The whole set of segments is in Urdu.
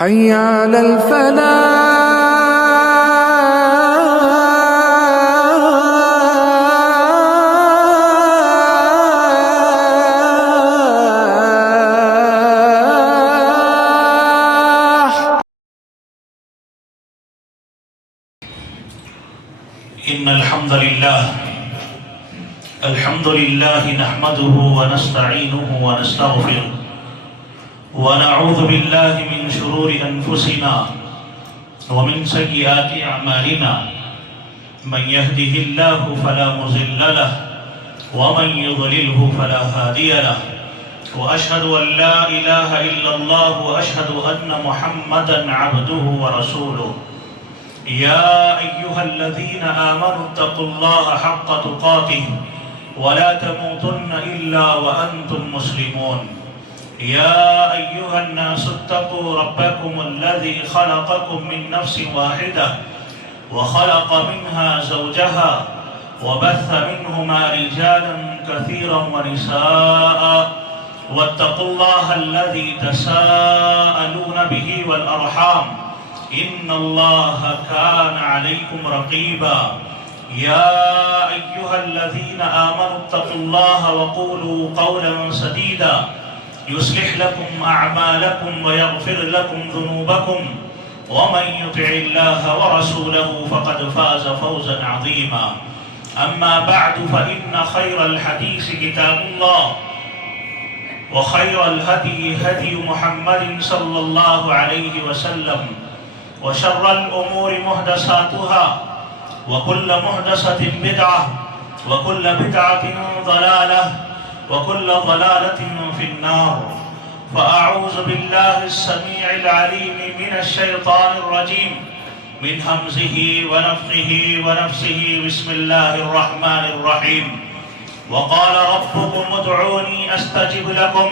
حي على الفلاح. إن الحمد لله نحمده ونستعينه ونستغفره ونعوذ بالله من شرور أنفسنا ومن سيئات أعمالنا من يهده الله فلا مضل له ومن يضلله فلا هادي له وأشهد أن لا إله إلا الله وأشهد أن محمدا عبده ورسوله. يا أيها الذين آمنوا اتقوا الله حق تقاته ولا تموتن إلا وأنتم مسلمون. يا أيها الناس اتقوا ربكم الذي خلقكم من نفس واحدة وخلق منها زوجها وبث منهما رجالا كثيرا ونساء واتقوا الله الذي تساءلون به والأرحام إن الله كان عليكم رقيبا. يا أيها الذين آمنوا اتقوا الله وقولوا قولا سديدا يصلح لكم أعمالكم ويغفر لكم ذنوبكم ومن يطع الله ورسوله فقد فاز فوزا عظيما. أما بعد فإن خير الحديث كتاب الله وخير الهدي هدي محمد صلى الله عليه وسلم وشر الأمور محدثاتها وكل محدثة بدعة وكل بدعة ضلالة وكل ضلالة في النار. فأعوذ بالله السميع العليم من الشيطان الرجيم من همزه ونفخه ونفسه. بسم الله الرحمن الرحيم. وقال ربكم ادعوني أستجب لكم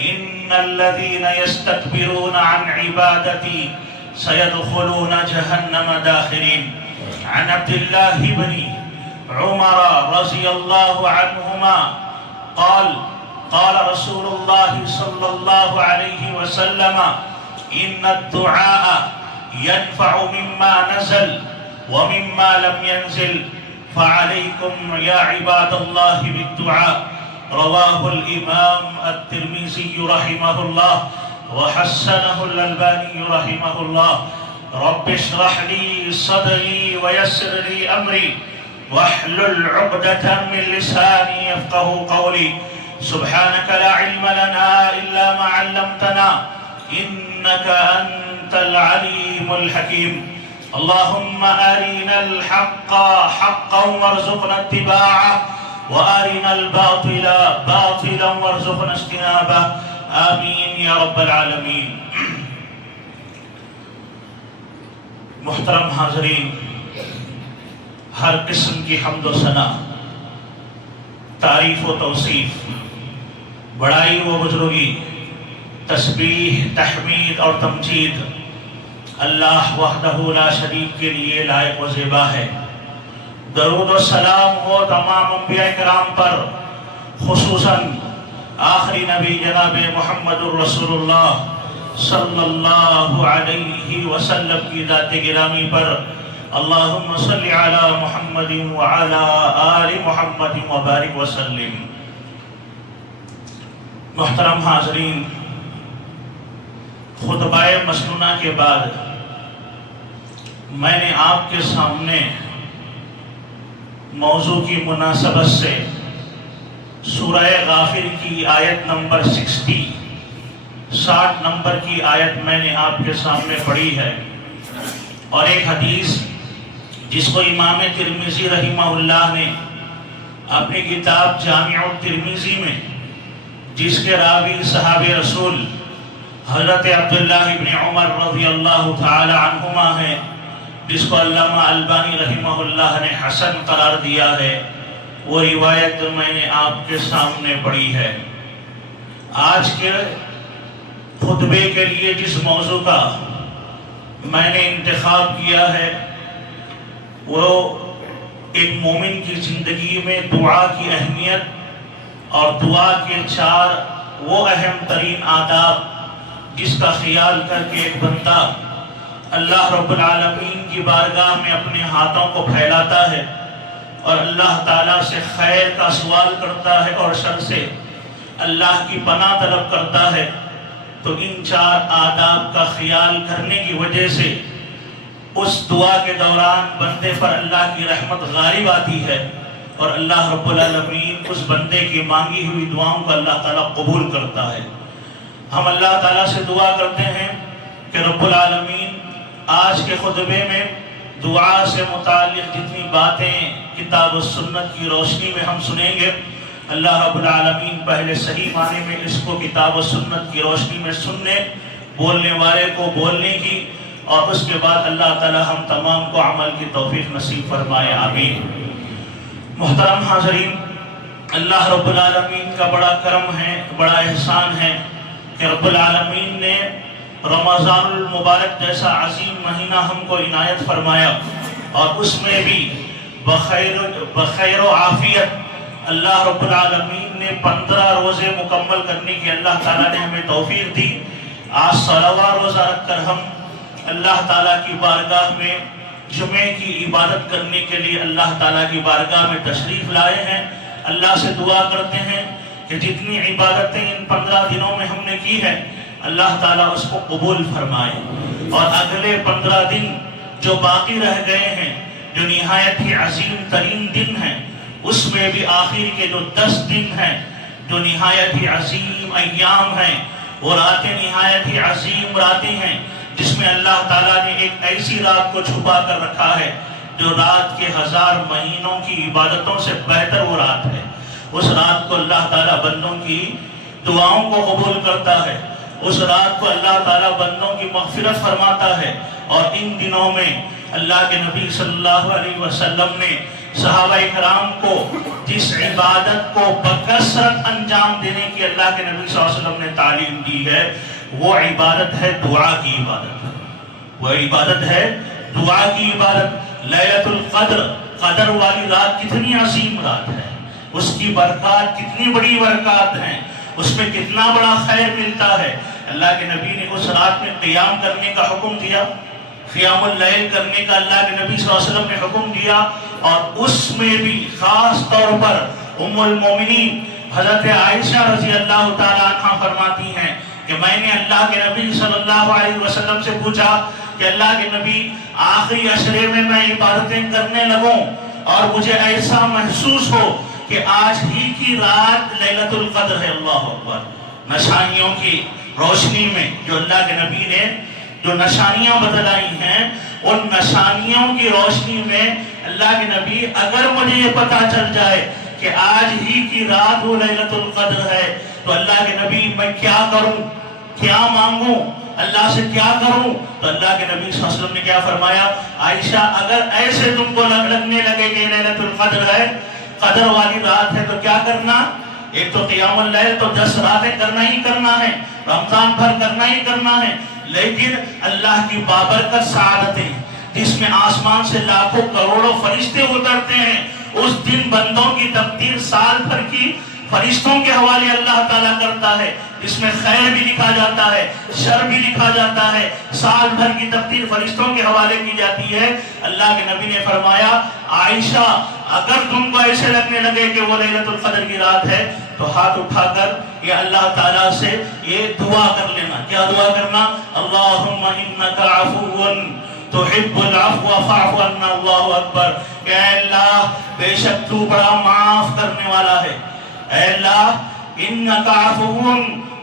إن الذين يستكبرون عن عبادتي سيدخلون جهنم داخرين. عن عبد الله بن عمر رضي الله عنهما قال قال رسول الله صلى الله عليه وسلم إن الدعاء ينفع مما نزل ومما لم ينزل فعليكم يا عباد الله بالدعاء. رواه الإمام الترمذي رحمه الله وحسنه الألباني رحمه الله. رب اشرح لي صدري ويسر لي أمري واحلل عقدة من لساني يفقه قولي. سبحانك لا علم لنا إلا ما علمتنا إنك أنت العليم الحكيم. اللهم أرنا الحق حقا وارزقنا اتباعه وأرنا الباطل باطلا وارزقنا اجتنابه. آمین یا رب العالمین. محترم حاضرین، ہر قسم کی حمد و ثنا، تعریف و توصیف، بڑائی و بزرگی، تسبیح، تحمید اور تمجید اللہ وحدہ لا شریک کے لیے لائق و زیبا ہے. درود و سلام ہو تمام انبیاء کرام پر، خصوصاً آخری نبی جناب محمد الرسول اللہ صلی اللہ علیہ وسلم کی ذات گرامی پر. اللہم صلی علی محمد وعلی آل محمد وبارک وسلم. محترم حاضرین، خطبہ مسنونہ کے بعد میں نے آپ کے سامنے موضوع کی مناسبت سے سورہ غافر کی آیت نمبر 60 نمبر کی آیت میں نے آپ کے سامنے پڑھی ہے، اور ایک حدیث جس کو امام ترمذی رحمہ اللہ نے اپنی کتاب جامع الترمذی میں، جس کے راوی صحابہ رسول حضرت عبداللہ ابن عمر رضی اللہ تعالی عنہما ہیں، جس کو علامہ البانی رحمہ اللہ نے حسن قرار دیا ہے، وہ روایت میں نے آپ کے سامنے پڑھی ہے. آج کے خطبے کے لیے جس موضوع کا میں نے انتخاب کیا ہے وہ ایک مومن کی زندگی میں دعا کی اہمیت اور دعا کے 4 وہ اہم ترین آداب جس کا خیال کر کے ایک بندہ اللہ رب العالمین کی بارگاہ میں اپنے ہاتھوں کو پھیلاتا ہے اور اللہ تعالیٰ سے خیر کا سوال کرتا ہے اور شر سے اللہ کی پناہ طلب کرتا ہے، تو ان 4 آداب کا خیال کرنے کی وجہ سے اس دعا کے دوران بندے پر اللہ کی رحمت غالب آتی ہے اور اللہ رب العالمین اس بندے کی مانگی ہوئی دعاؤں کو اللہ تعالیٰ قبول کرتا ہے۔ ہم اللہ تعالیٰ سے دعا کرتے ہیں کہ رب العالمین آج کے خطبے میں دعا سے متعلق جتنی باتیں کتاب و سنت کی روشنی میں ہم سنیں گے، اللہ رب العالمین پہلے صحیح معنی میں اس کو کتاب و سنت کی روشنی میں سننے، بولنے والے کو بولنے کی، اور اس کے بعد اللہ تعالی ہم تمام کو عمل کی توفیق نصیب فرمائے، آمین۔ محترم حاضرین، اللہ رب العالمین کا بڑا کرم ہے، بڑا احسان ہے کہ رب العالمین نے رمضان المبارک جیسا عظیم مہینہ ہم کو عنایت فرمایا، اور اس میں بھی بخیر و عافیت اللہ رب العالمین نے 15 روزے مکمل کرنے کی اللہ تعالیٰ نے ہمیں توفیق دی۔ آج 16واں روزہ رکھ کر ہم اللہ تعالیٰ کی بارگاہ میں جمعے کی عبادت کرنے کے لیے اللہ تعالیٰ کی بارگاہ میں تشریف لائے ہیں۔ اللہ سے دعا کرتے ہیں کہ جتنی عبادتیں ان 15 دنوں میں ہم نے کی ہے اللہ تعالیٰ اس کو قبول فرمائے، اور اگلے 15 دن جو باقی رہ گئے ہیں، جو نہایت ہی عظیم ترین دن ہیں، اس میں بھی آخر کے جو 10 دن ہیں جو نہایت ہی عظیم ایام ہیں، وہ راتیں نہایت ہی عظیم راتیں ہیں، جس میں اللہ تعالیٰ نے ایک ایسی رات کو چھپا کر رکھا ہے جو رات کے 1000 مہینوں کی عبادتوں سے بہتر وہ رات ہے۔ اس رات کو اللہ تعالیٰ بندوں کی دعاؤں کو قبول کرتا ہے، اس رات کو اللہ تعالیٰ بندوں کی مغفرت فرماتا ہے، اور ان دنوں میں اللہ کے نبی صلی اللہ علیہ وسلم نے صحابہ کرام کو جس عبادت کو بکثرت انجام دینے کی اللہ کے نبی صلی اللہ علیہ وسلم نے تعلیم دی ہے، وہ عبادت ہے دعا کی عبادت۔ وہ عبادت ہے دعا کی عبادت۔ لیلۃ القدر، قدر والی رات کتنی عظیم رات ہے، اس کی برکات کتنی بڑی برکات ہیں، اس میں کتنا بڑا خیر ملتا ہے۔ اللہ کے نبی نے اس رات میں قیام کرنے کا حکم دیا، قیام اللیل کرنے کا اللہ کے نبی صلی اللہ علیہ وسلم نے حکم دیا، اور اس میں بھی خاص طور پر ام المومنین حضرت عائشہ رضی اللہ تعالیٰ عنہ فرماتی ہیں کہ میں نے اللہ کے نبی صلی اللہ علیہ وسلم سے پوچھا کہ اللہ کے نبی آخری عشرے میں عبادتیں کرنے لگوں اور مجھے ایسا محسوس ہو کہ آج ہی کی رات لیلۃ القدر ہے۔ اللہ اکبر۔ نشانیوں کی روشنی میں جو اللہ کے نبی نے جو نشانیاں بتلائی ہیں، ان نشانیوں کی روشنی میں اللہ کے نبی اگر مجھے یہ پتا چل جائے کہ آج ہی کی رات وہ لیلۃ القدر ہے، تو اللہ کے نبی میں کیا کروں، کیا مانگوں، اللہ سے کیا کروں؟ تو اللہ کے نبی صلی اللہ علیہ وسلم نے کیا فرمایا، عائشہ اگر ایسے تم کو لگنے لگے کہ لیلۃ القدر ہے، قدر والی رات ہے، تو کیا کرنا؟ ایک تو قیام اللیل تو 10 راتیں کرنا ہی کرنا ہے، رمضان بھر کرنا ہی کرنا ہے، لیکن اللہ کی بابرکت سعادتیں جس میں آسمان سے لاکھوں کروڑوں فرشتے اترتے ہیں، اس دن بندوں کی تقدیر سال بھر کی فرشتوں کے حوالے اللہ تعالیٰ کرتا ہے، جس میں خیر بھی لکھا جاتا ہے، شر بھی لکھا جاتا ہے، سال بھر کی تقدیر فرشتوں کے حوالے کی جاتی ہے۔ اللہ کے نبی نے فرمایا عائشہ اگر تم کو ایسے لگنے لگے کہ وہ لیلۃ القدر کی رات ہے، تو ہاتھ اٹھا کر یہ اللہ تعالیٰ سے یہ دعا کر لینا۔ کیا دعا کرنا؟ اللہم انک عفو تحب العفو فاعف عنا۔ اللہ اکبر۔ کہ اے اللہ بے شک تو بڑا معاف کرنے والا ہے، اے اللہ انک عفو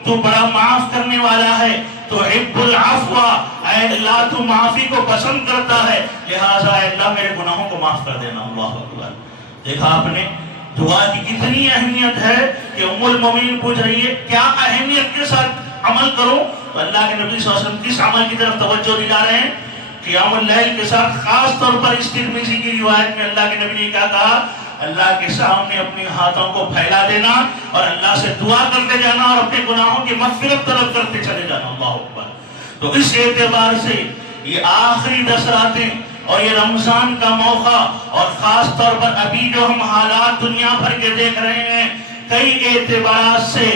تو بڑا معاف کرنے والا ہے، تحب العفو اے اللہ تو معافی کو پسند کرتا ہے، لہٰذا اے اللہ میرے گناہوں کو معاف کر دینا۔ اللہ اکبر۔ دیکھا آپ نے دعا کی کتنی اہمیت ہے کہ ام المومنین پوچھ رہی ہے کیا اہمیت کے ساتھ عمل کروں؟ تو اللہ کے نبی صلی اللہ علیہ وسلم کس عمل کی طرف توجہ دلا رہے ہیں؟ قیام اللیل کے ساتھ خاص طور پر اس ترمذی کی روایت میں اللہ کے نبی نے کیا کہا؟ اللہ کے سامنے اپنے ہاتھوں کو پھیلا دینا اور اللہ سے دعا کرتے جانا اور اپنے گناہوں کی مغفرت طلب کرتے چلے جانا۔ اللہ اکبر۔ تو اس اعتبار سے یہ آخری 10 راتیں اور یہ رمضان کا موقع، اور خاص طور پر ابھی جو ہم حالات دنیا بھر کے دیکھ رہے ہیں، کئی اعتبارات سے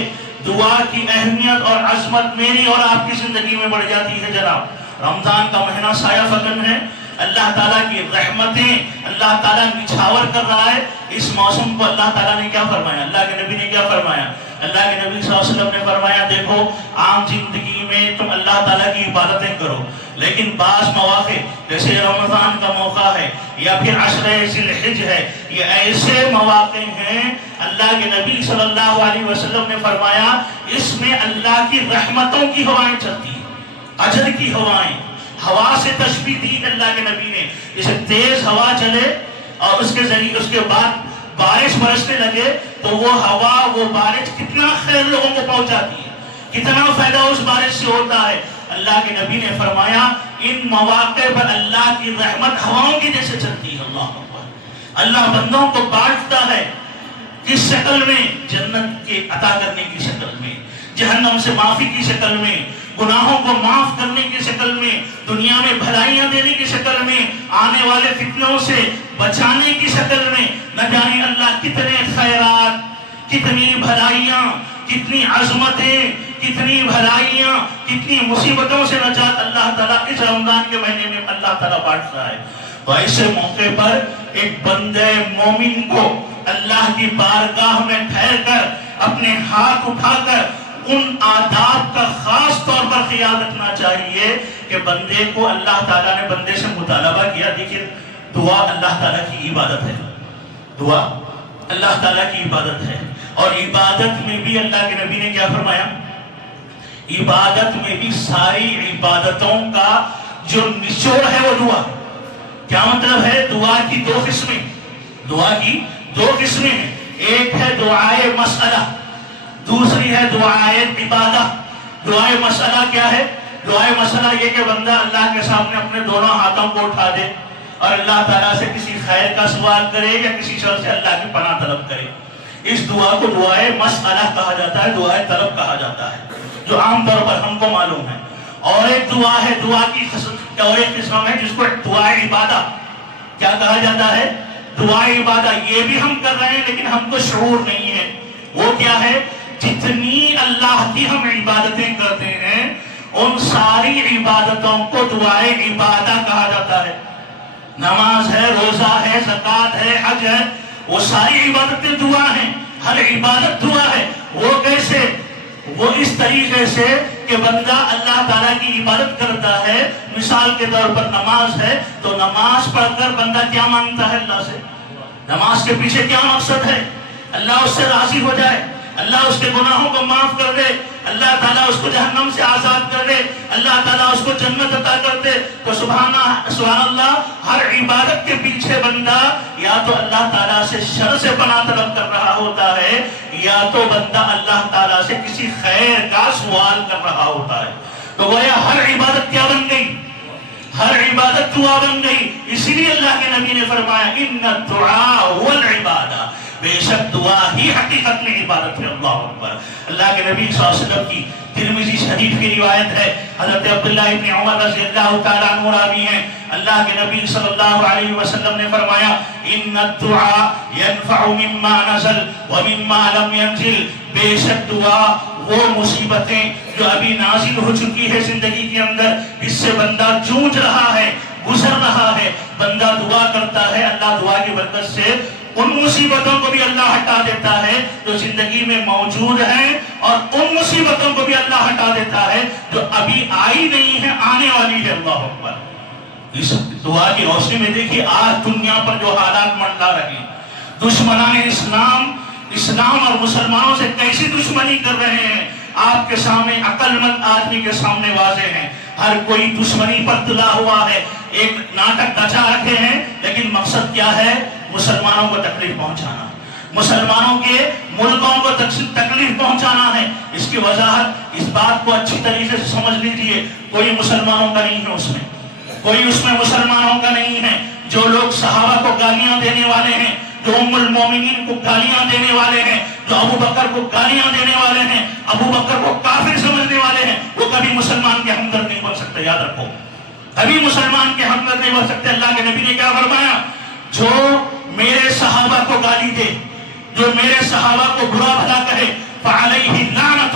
دعا کی اہمیت اور عظمت میری اور آپ کی زندگی میں بڑھ جاتی ہے جناب۔ رمضان کا مہینہ سایہ فکن ہے، اللہ تعالیٰ کی رحمتیں اللہ تعالیٰ نچھاور کر رہا ہے۔ اس موسم کو اللہ تعالیٰ نے کیا فرمایا، اللہ کے نبی نے کیا فرمایا؟ اللہ کے نبی صلی اللہ علیہ وسلم نے فرمایا دیکھو عام زندگی میں تم اللہ تعالیٰ کی عبادتیں کرو، لیکن بعض مواقع جیسے رمضان کا موقع ہے یا پھر عشر ذی الحج ہے، یہ ایسے مواقع ہیں اللہ کے نبی صلی اللہ علیہ وسلم نے فرمایا اس میں اللہ کی رحمتوں کی ہوائیں چلتی ہیں، اجر کی ہوائیں۔ ہوا سے تشبیہ دی اللہ کے نبی نے، جیسے تیز ہوا چلے اور اس کے ذریعے اس کے بعد بارش برسنے لگے تو وہ ہوا وہ بارش کتنا خیر لوگوں کو پہنچاتی ہے، کتنا فائدہ اس بارش سے ہوتا ہے۔ اللہ کے نبی نے فرمایا ان مواقع پر اللہ کی رحمت ہواؤں کی جیسے چلتی ہے۔ اللہ اکبر۔ اللہ بندوں کو بانٹتا ہے کس شکل میں؟ جنت کے عطا کرنے کی شکل میں، جہنم سے معافی کی شکل میں، گناہوں کو معاف کرنے کی شکل میں، دنیا میں بھلائیاں دینے کی شکل میں، آنے والے فتنوں سے بچانے کی شکل میں۔ نہ جانے اللہ کتنے خیرات، کتنی بھلائیاں، کتنی عظمتیں، کتنی بھلائیاں، کتنی مصیبتوں سے نجات اللہ تعالیٰ اس رمضان کے مہینے میں اللہ تعالیٰ بانٹ رہا ہے۔ تو ایسے موقع پر ایک بندے مومن کو اللہ کی بارگاہ میں ٹھہر کر اپنے ہاتھ اٹھا کر ان آداب کا خاص طور پر خیال رکھنا چاہیے کہ بندے کو اللہ تعالیٰ نے بندے سے مطالبہ کیا۔ دیکھیں دعا اللہ تعالیٰ کی عبادت ہے، دعا اللہ تعالیٰ کی عبادت ہے، اور عبادت میں بھی اللہ کے نبی نے کیا فرمایا؟ عبادت میں بھی ساری عبادتوں کا جو نچوڑ ہے وہ دعا۔ کیا مطلب ہے؟ دعا کی دو قسمیں، دعا کی دو قسمیں ہیں، ایک ہے دعائے مسئلہ، دوسری ہے دعائے عبادہ۔ دعائے مسئلہ کیا ہے؟ دعائے مسئلہ یہ کہ بندہ اللہ کے سامنے اپنے دونوں ہاتھوں کو اٹھا دے اور اللہ تعالیٰ سے کسی خیر کا سوال کرے یا کسی شر سے اللہ کی پناہ طلب کرے۔ اس دعا کو دعائے مسئلہ کہا جاتا ہے، دعائے طلب کہا جاتا ہے، جو عام طور پر ہم کو معلوم ہے۔ اور ایک دعا ہے، دعا کی اور ایک قسم ہے جس کو دعائے عبادہ کیا کہا جاتا ہے؟ دعائے عبادہ۔ یہ بھی ہم کر رہے ہیں لیکن ہم کو شعور نہیں ہے۔ وہ کیا ہے؟ جتنی اللہ کی ہم عبادتیں کرتے ہیں ان ساری عبادتوں کو دعائے عبادہ کہا جاتا ہے۔ نماز ہے، روزہ ہے، زکوٰۃ ہے، حج ہے، وہ ساری عبادتیں دعا ہیں، ہر عبادت دعا ہے۔ وہ کیسے؟ وہ اس طریقے سے کہ بندہ اللہ تعالیٰ کی عبادت کرتا ہے۔ مثال کے طور پر نماز ہے تو نماز پڑھ کر بندہ کیا مانگتا ہے اللہ سے؟ نماز کے پیچھے کیا مقصد ہے؟ اللہ اس سے راضی ہو جائے، اللہ اس کے گناہوں کو معاف کر دے، اللہ تعالیٰ اس کو جہنم سے آزاد کر دے، اللہ تعالیٰ اس کو جنت عطا کر دے۔ تو سبحان اللہ، ہر عبادت کے پیچھے بندہ یا تو اللہ تعالیٰ سے شر سے پناہ طلب کر رہا ہوتا ہے یا تو بندہ اللہ تعالیٰ سے کسی خیر کا سوال کر رہا ہوتا ہے۔ تو گویا ہر عبادت کیا بن گئی؟ ہر عبادت دعا بن گئی۔ اسی لیے اللہ کے نبی نے فرمایا ان الدعاء هو العبادہ، بے شک دعا ہی حقیقت میں عبادت ہے۔ اللہ اکبر۔ اللہ کے نبی صلی اللہ علیہ وسلم کی ترمذی شریف کی روایت ہے، حضرت عبداللہ ابن عمر رضی اللہ تعالیٰ عنہ راوی ہیں، اللہ کے نبی صلی اللہ علیہ وسلم نے فرمایا ان الدعاء ينفع مما نزل ومما لم ينزل، بے شک دعا وہ مصیبتیں جو ابھی نازل ہو چکی ہے زندگی کے اندر، اس سے بندہ جوجھ رہا ہے، گزر رہا ہے، بندہ دعا کرتا ہے، اللہ دعا کی برکت سے ان مصیبتوں کو بھی اللہ ہٹا دیتا ہے جو زندگی میں موجود ہیں، اور ان مصیبتوں کو بھی اللہ ہٹا دیتا ہے جو ابھی آئی نہیں ہے، آنے والی ہے۔ اللہ اکبر۔ اس دعا کی روشنی میں دیکھیے آج دنیا پر جو حالات منڈلا رہے ہیں، دشمنان اسلام اور مسلمانوں سے کیسی دشمنی کر رہے ہیں، آپ کے سامنے عقل مند آدمی کے سامنے واضح ہیں۔ ہر کوئی دشمنی پر تلا ہوا ہے، ایک ناٹک رچا رکھے ہیں، لیکن مقصد کیا ہے؟ مسلمانوں کو تکلیف پہنچانا، مسلمانوں کے ملکوں کو تکلیف پہنچانا ہے۔ اس کی وضاحت اس بات کو اچھی طریقے سے سمجھ لیجیے، کوئی مسلمانوں کا نہیں ہے اس میں، کوئی اس میں مسلمانوں کا نہیں ہے۔ جو لوگ صحابہ کو گالیاں دینے والے ہیں، جو ام المومنین کو گالیاں دینے والے ہیں، جو ابو بکر کو گالیاں دینے والے ہیں، ابو بکر کو کافر سمجھنے والے ہیں، وہ کبھی مسلمان کے ہمدرد نہیں بن سکتے۔ یاد رکھو، کبھی مسلمان کے ہمدرد نہیں بن سکتے۔ اللہ کے نبی نے کیا فرمایا؟ جو میرے صحابہ کو گالی دے، جو میرے صحابہ کو برا بھلا کہے، فعلیہ لعنت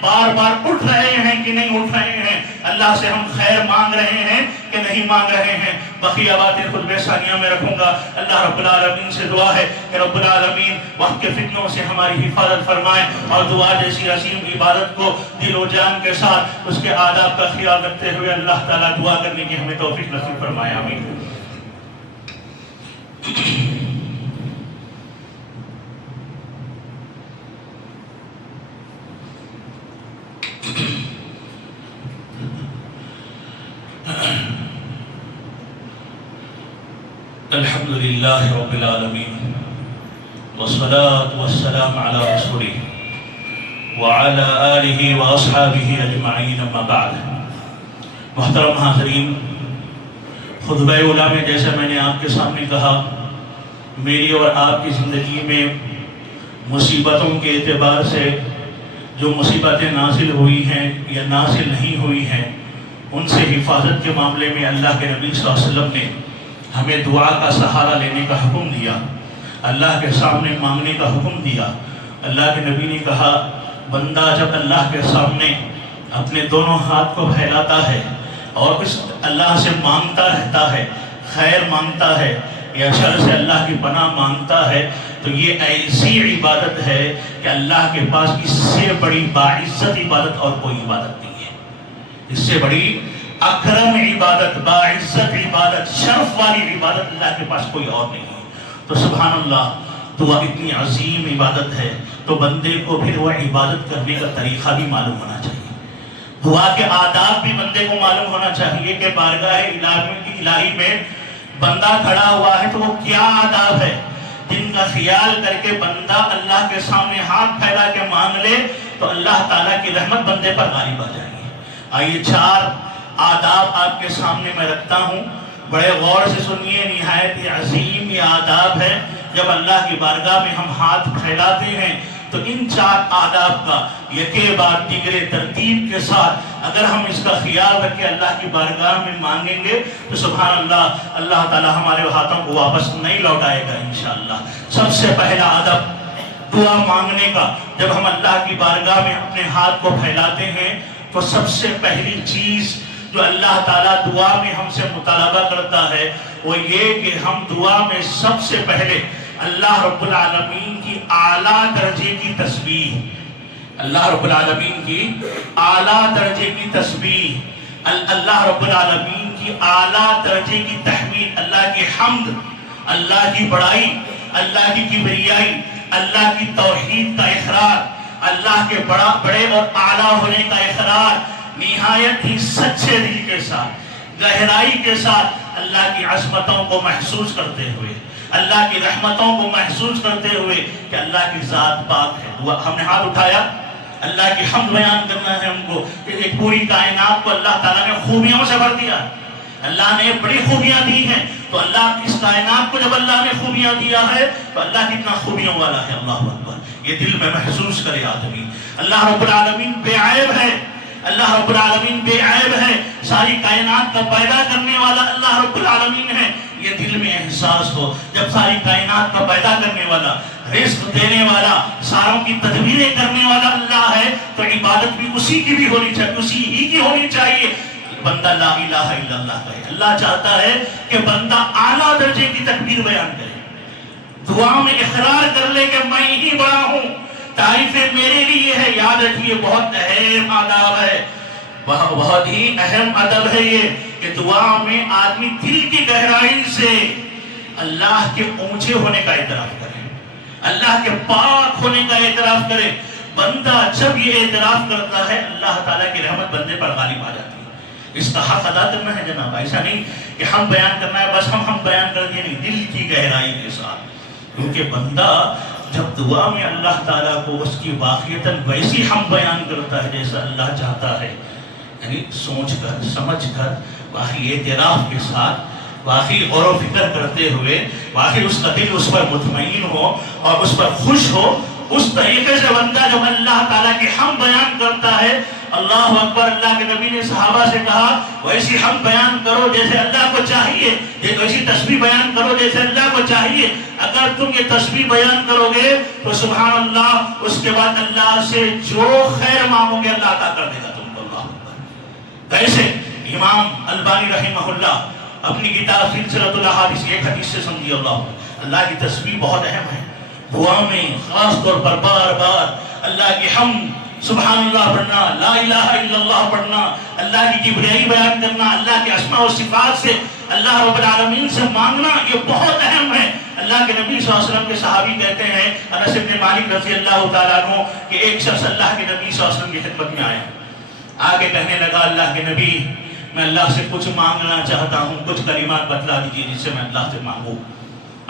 بار بار اٹھ رہے ہیں کہ نہیں اٹھ رہے ہیں، اللہ سے ہم خیر مانگ رہے ہیں کہ نہیں مانگ رہے ہیں۔ بقیہ باتیں خطبہ ثانیہ میں رکھوں گا۔ اللہ رب العالمین سے دعا ہے کہ رب العالمین وقت کے فتنوں سے ہماری حفاظت فرمائے، اور دعا جیسی عظیم عبادت کو دل و جان کے ساتھ اس کے آداب کا خیال رکھتے ہوئے اللہ تعالیٰ دعا کرنے کی ہمیں توفیق نصیب فرمائے، آمین۔ الحمدللہ رب العالمین والصلاة والسلام علی رسولہ وعلی آلہ واصحابہ اجمعین، اما بعد۔ محترم حاضرین، خطبہ اولیٰ میں جیسے میں نے آپ کے سامنے کہا، میری اور آپ کی زندگی میں مصیبتوں کے اعتبار سے جو مصیبتیں نازل ہوئی ہیں یا نازل نہیں ہوئی ہیں، ان سے حفاظت کے معاملے میں اللہ کے نبی صلی اللہ علیہ وسلم نے ہمیں دعا کا سہارا لینے کا حکم دیا، اللہ کے سامنے مانگنے کا حکم دیا۔ اللہ کے نبی نے کہا، بندہ جب اللہ کے سامنے اپنے دونوں ہاتھ کو پھیلاتا ہے اور اس اللہ سے مانگتا رہتا ہے، خیر مانگتا ہے یا شر سے اللہ کی پناہ مانگتا ہے، تو یہ ایسی عبادت ہے کہ اللہ کے پاس اس سے بڑی باعزت عبادت اور کوئی عبادت نہیں ہے۔ اس سے بڑی اکرم عبادت، باعزت عبادت، شرف والی عبادت اللہ کے پاس کوئی اور نہیں ہے۔ تو سبحان اللہ، دعا اتنی عظیم عبادت ہے تو بندے کو پھر وہ عبادت کرنے کا طریقہ بھی معلوم ہونا چاہیے، دعا کے آداب بھی بندے کو معلوم ہونا چاہیے کہ بارگاہ الہی میں بندہ کھڑا ہوا ہے تو وہ کیا آداب ہے جن کا خیال کر کے بندہ اللہ کے سامنے ہاتھ پھیلا کے مانگ لے تو اللہ تعالیٰ کی رحمت بندے پر غالب آ جائے گی۔ آئیے 4 آداب آپ کے سامنے میں رکھتا ہوں، بڑے غور سے سنیے، نہایت عظیم یہ آداب ہے۔ جب اللہ کی بارگاہ میں ہم ہاتھ پھیلاتے ہیں تو ان 4 آداب کا یکے بعد دیگرے ترتیب کے ساتھ اگر ہم اس کا خیال رکھ کے اللہ کی بارگاہ میں مانگیں گے تو سبحان اللہ، اللہ تعالی ہمارے ہاتھوں کو واپس نہیں لوٹائے گا انشاءاللہ۔ سب سے پہلا ادب دعا مانگنے کا، جب ہم اللہ کی بارگاہ میں اپنے ہاتھ کو پھیلاتے ہیں تو سب سے پہلی چیز جو اللہ تعالیٰ دعا میں ہم سے مطالبہ کرتا ہے وہ یہ کہ ہم دعا میں سب سے پہلے اللہ رب العالمین کی اعلیٰ درجے کی تسبیح، اللہ رب العالمین کی اعلیٰ درجے کی تسبیح، اللہ رب العالمین کی اعلیٰ درجے کی تحمید، اللہ کی حمد، اللہ کی بڑائی، اللہ کی کبریائی، اللہ کی توحید کا اقرار، اللہ کے بڑے اور اعلیٰ ہونے کا اقرار نہایت ہی سچے دل کے ساتھ، گہرائی کے ساتھ اللہ کی عظمتوں کو محسوس کرتے ہوئے، اللہ کی رحمتوں کو محسوس کرتے ہوئے کہ اللہ کی ذات پاک ہے۔ ہم نے ہاتھ اٹھایا، اللہ کی حمد بیان کرنا ہے ہم کو کہ ایک پوری کائنات کو اللہ تعالیٰ نے خوبیوں سے بھر دیا، اللہ نے بڑی خوبیاں دی ہیں، تو اللہ اس کائنات کو جب اللہ نے خوبیاں دیا ہے تو اللہ کتنا خوبیوں والا ہے، اللہ اکبر۔ یہ دل میں محسوس کرے آدمی، اللہ رب العالمین بے عیب ہے، اللہ رب العالمین بے عیب ہے، ساری کائنات کا پیدا کرنے والا اللہ رب العالمین ہے، یہ دل میں احساس ہو۔ جب ساری کائنات کا پیدا کرنے والا، رزق دینے والا، ساروں کی تدبیریں کرنے والا اللہ ہے تو عبادت بھی اسی کی بھی ہونی چاہیے، اسی ہی کی ہونی چاہیے۔ بندہ لا الہ الا اللہ کہے، اللہ چاہتا ہے کہ بندہ اعلیٰ درجے کی تکبیر بیان کرے، دعا میں اقرار کر لے کہ میں ہی بڑا ہوں، تعریفیں میرے لیے ہے۔ یاد رکھیے بہت اہم آداب ہے، بہت ہی اہم ادب ہے یہ کہ دعا میں آدمی دل کی گہرائی سے اللہ کے اونچے ہونے کا اعتراف کرے، اللہ کے پاک ہونے کا اعتراف کرے۔ بندہ جب یہ اعتراف کرتا ہے اللہ تعالیٰ کی رحمت بندے پر غالب آ جاتی ہے۔ اس کا حق ادا کرنا ہے جناب، ایسا نہیں کہ ہم بیان کرنا ہے بس ہم بیان کر دیں، نہیں، دل کی گہرائی کے ساتھ۔ کیونکہ بندہ جب دعا میں اللہ تعالیٰ کو اس کی واقعیتاً ویسی ہم بیان کرتا ہے جیسا اللہ چاہتا ہے، یعنی سوچ کر سمجھ کر واقعی اعتراف کے ساتھ، واقعی غور و فکر کرتے ہوئے، واقعی اس کا دل اس پر مطمئن ہو اور اس پر خوش ہو، اس طریقے سے بندہ جب اللہ تعالیٰ کی حمد بیان کرتا ہے، اللہ اکبر، اللہ کے نبی نے صحابہ سے کہا ویسی حمد بیان کرو جیسے اللہ کو چاہیے، ویسی تسبیح بیان کرو جیسے اللہ کو چاہیے۔ اگر تم یہ تسبیح بیان کرو گے تو سبحان اللہ، اس کے بعد اللہ سے جو خیر مانگو گے اللہ عطا کر دے گا تم کو۔ اللہ اکبر۔ کیسے؟ امام البانی رحمہ اللہ اپنی کتاب سلسلۃ الاحادیث ایک حدیث سے سمجھیے، اللہ کی تسبیح بہت اہم ہے۔ دعا میں خاص طور پر بار بار اللہ کی حمد، سبحان اللہ پڑھنا، لا الہ الا اللہ پڑھنا، اللہ کی کبریائی بیان کرنا، اللہ کے اسماء و صفات سے اللہ رب العالمین سے مانگنا، یہ بہت اہم ہے۔ اللہ کے نبی صلی اللہ علیہ وسلم کے صحابی کہتے ہیں انس بن مالک رضی اللہ تعالیٰ عنہ کہ ایک شخص اللہ کے نبی صلی اللہ علیہ وسلم کی خدمت میں آیا، آگے کہنے لگا اللہ کے نبی میں اللہ سے کچھ مانگنا چاہتا ہوں، کچھ کلمات بتلا دیجیے جس سے میں اللہ سے مانگوں۔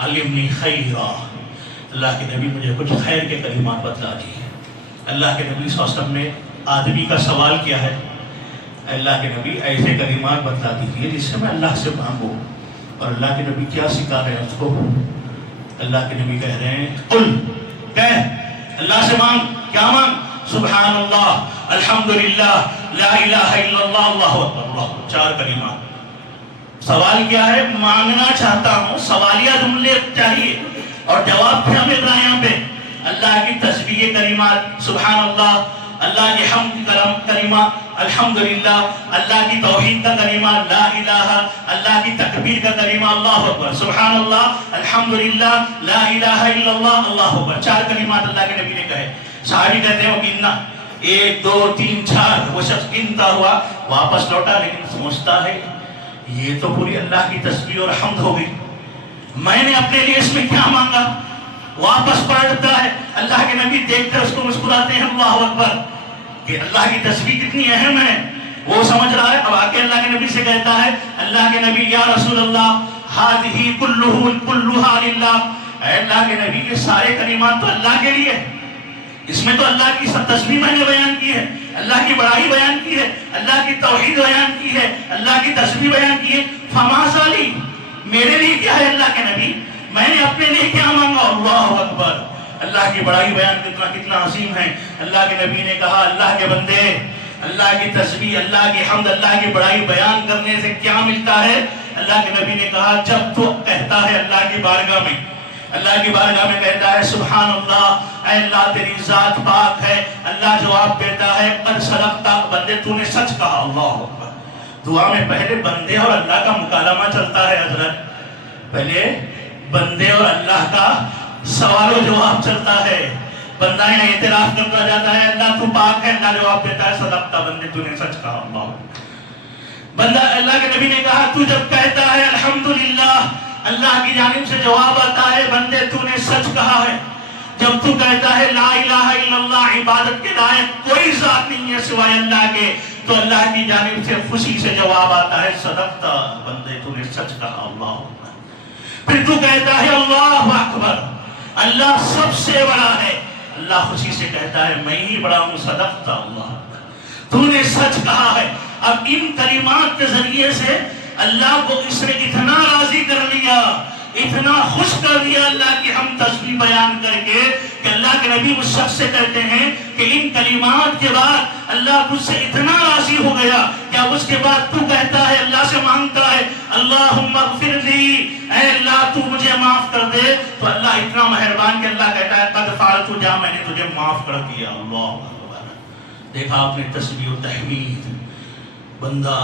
علمنی خیرا، اللہ کے نبی مجھے کچھ خیر کے کلمات بتلا دیجیے۔ اللہ کے نبی صلی اللہ علیہ وسلم نے آدمی کا سوال کیا ہے، اللہ کے نبی ایسے کلمات بتلا دیجیے جس سے میں اللہ سے مانگوں۔ اور اللہ کے نبی کیا سکھا رہے ہیں اس کو؟ اللہ کے نبی کہہ رہے ہیں قل، کہہ اللہ سے مانگ، کیا مانگ؟ سبحان اللہ، الحمدللہ، لا الہ الا اللہ، اللہ اکبر، اللہ اکبر، 4 کلمات۔ سوال کیا ہے؟ مانگنا چاہتا ہوں، سوالیہ جملے چاہیے اور جواب کیا مل رہا ہے یہاں پہ؟ اللہ کی تسبیح کلمات، سبحان اللہ، اللہ کی حمد کلمہ، الحمدللہ، اللہ کی توحید کا کلمہ، لا الہ، اللہ کی تکبیر کا کلمہ، اللہ اکبر، سبحان اللہ، الحمدللہ، لا الہ الا اللہ، اللہ اکبر، 4 کلمات اللہ کے نبی نے کہے۔ صحابی کہتے ہیں وہ گننا، 1 2 3 4، وہ شخص گنتا ہوا واپس لوٹا، لیکن سوچتا ہے یہ تو پوری اللہ کی تسبیح اور حمد ہو گئی، میں نے اپنے لیے اس میں کیا مانگا؟ واپس پلٹتا ہے، اللہ کے نبی دیکھ کر اس کو مسکراتے ہیں، اللہ اکبر، کہ اللہ کی تسبیح کتنی اہم ہے، وہ سمجھ رہا ہے۔ اب آگے اللہ کے نبی سے کہتا ہے اللہ کے نبی یا رسول اللہ ہذہ کلھا للہ، اے اللہ کے نبی یہ سارے کلمات تو اللہ کے لیے، اس میں تو اللہ کی تسبیح میں نے بیان کی ہے، اللہ کی بڑائی بیان کی ہے، اللہ کی توحید بیان کی ہے، اللہ کی تسبیح بیان کی ہے، فما ذالی، میرے لیے کیا ہے اللہ کے نبی؟ میں نے اپنے لیے کیا مانگا؟ اللہ اکبر، اللہ کی بڑائی بیان کتنا عظیم ہے۔ اللہ کے نبی نے کہا اللہ کے بندے، اللہ کی تسبیح، اللہ کی حمد، اللہ کی بڑائی بیان کرنے سے کیا ملتا ہے؟ اللہ کے نبی نے کہا جب تو کہتا ہے اللہ کی بارگاہ میں، اللہ کی بارگاہ میں کہتا ہے سبحان اللہ، اے اللہ تیری ذات پاک ہے، اللہ جواب دیتا ہے قد صدقتا، بندے تو نے سچ کہا، اللہ اکبر۔ دعا میں پہلے بندے اور اللہ کا مکالمہ چلتا ہے حضرت، پہلے بندے اور اللہ کا سوال و جواب چلتا ہے، بندہ اعتراف کرتا جاتا ہے اللہ تو پاک ہے، اللہ جواب دیتا ہے صدقتا، بندے تو نے سچ کہا، اللہ۔ بندہ، اللہ کے نبی نے کہا تو جب کہتا ہے الحمدللہ، اللہ کی جانب سے جواب آتا ہے بندے تو نے سچ کہا ہے۔ جب تو کہتا ہے لا الہ الا اللہ، عبادت کے لائق کوئی ذات نہیں ہے سوائے اللہ کے، تو اللہ کی جانب سے خوشی سے جواب آتا ہے صدقتا، بندے تو نے سچ کہا، اللہ۔ پھر تو کہتا ہے اللہ اکبر، اللہ سب سے بڑا ہے، اللہ خوشی سے کہتا ہے میں ہی بڑا ہوں، صدقتا، اللہ تو نے سچ کہا ہے۔ اب ان کلمات کے ذریعے سے اللہ کو اس نے اتنا راضی کر لیا، اتنا خوش کر دیا اللہ کی ہم تسبیح بیان کر کے، کہ اللہ کے نبی اس شخص سے کہتے ہیں کہ ان کلمات کے بعد اللہ تجھ سے اتنا راضی ہو گیا کہ اب اس کے بعد تو کہتا ہے اللہ سے مانگتا ہے اللہم اغفر لی، اے اللہ تو مجھے معاف کر دے، تو اللہ اتنا مہربان کہ اللہ کہتا ہے قد فعلت، جا میں نے تجھے معاف کر دیا، اللہ اکبر۔ دیکھا آپ نے تسبیح و تحمید، بندہ